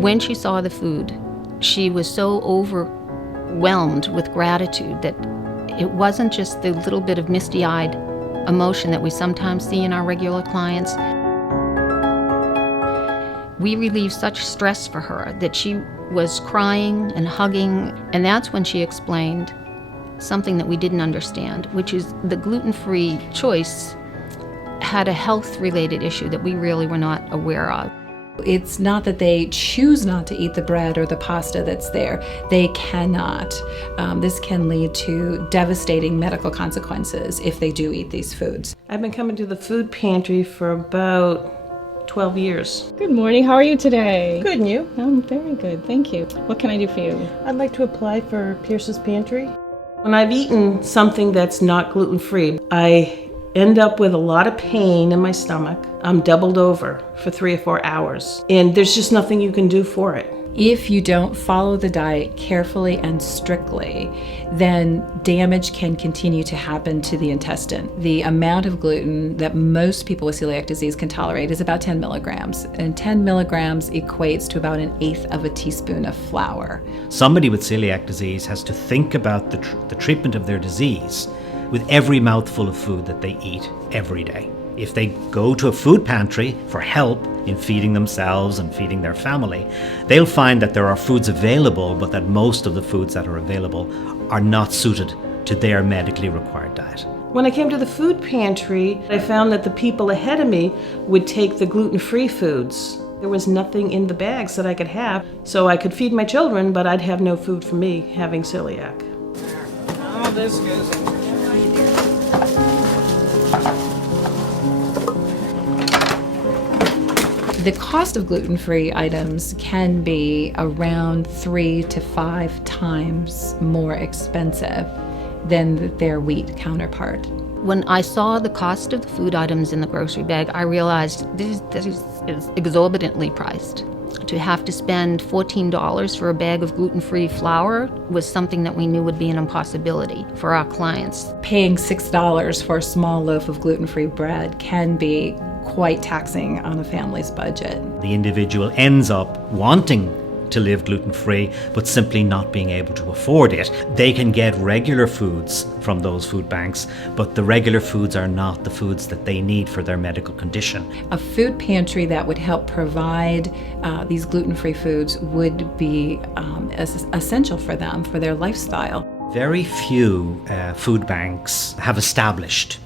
When she saw the food, she was so overwhelmed with gratitude that it wasn't just the little bit of misty-eyed emotion that we sometimes see in our regular clients. We relieved such stress for her that she was crying and hugging, and that's when she explained something that we didn't understand, which is the gluten-free choice had a health-related issue that we really were not aware of. It's not that they choose not to eat the bread or the pasta that's there. They cannot. This can lead to devastating medical consequences if they do eat these foods. I've been coming to the food pantry for about 12 years. Good morning. How are you today? Good, and you? I'm very good. Thank you. What can I do for you? I'd like to apply for Pierce's Pantry. When I've eaten something that's not gluten-free, I end up with a lot of pain in my stomach. I'm doubled over for 3 or 4 hours, and there's just nothing you can do for it. If you don't follow the diet carefully and strictly, then damage can continue to happen to the intestine. The amount of gluten that most people with celiac disease can tolerate is about 10 milligrams, and 10 milligrams equates to about 1/8 of a teaspoon of flour. Somebody with celiac disease has to think about the treatment of their disease with every mouthful of food that they eat every day. If they go to a food pantry for help in feeding themselves and feeding their family, they'll find that there are foods available, but that most of the foods that are available are not suited to their medically required diet. When I came to the food pantry, I found that the people ahead of me would take the gluten-free foods. There was nothing in the bags that I could have, so I could feed my children, but I'd have no food for me having celiac. Oh, this goes. The cost of gluten-free items can be around 3 to 5 times more expensive than their wheat counterpart. When I saw the cost of the food items in the grocery bag, I realized this is exorbitantly priced. To have to spend $14 for a bag of gluten-free flour was something that we knew would be an impossibility for our clients. Paying $6 for a small loaf of gluten-free bread can be quite taxing on a family's budget. The individual ends up wanting to live gluten-free, but simply not being able to afford it. They can get regular foods from those food banks, but the regular foods are not the foods that they need for their medical condition. A food pantry that would help provide these gluten-free foods would be essential for them, for their lifestyle. Very few food banks have established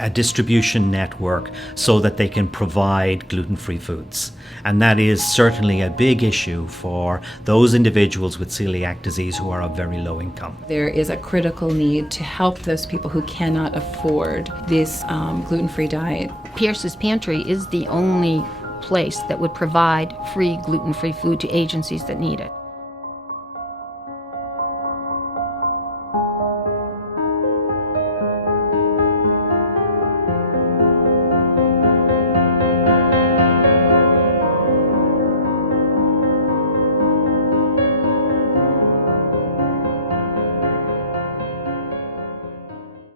a distribution network so that they can provide gluten-free foods. And that is certainly a big issue for those individuals with celiac disease who are of very low income. There is a critical need to help those people who cannot afford this gluten-free diet. Pierce's Pantry is the only place that would provide free gluten-free food to agencies that need it.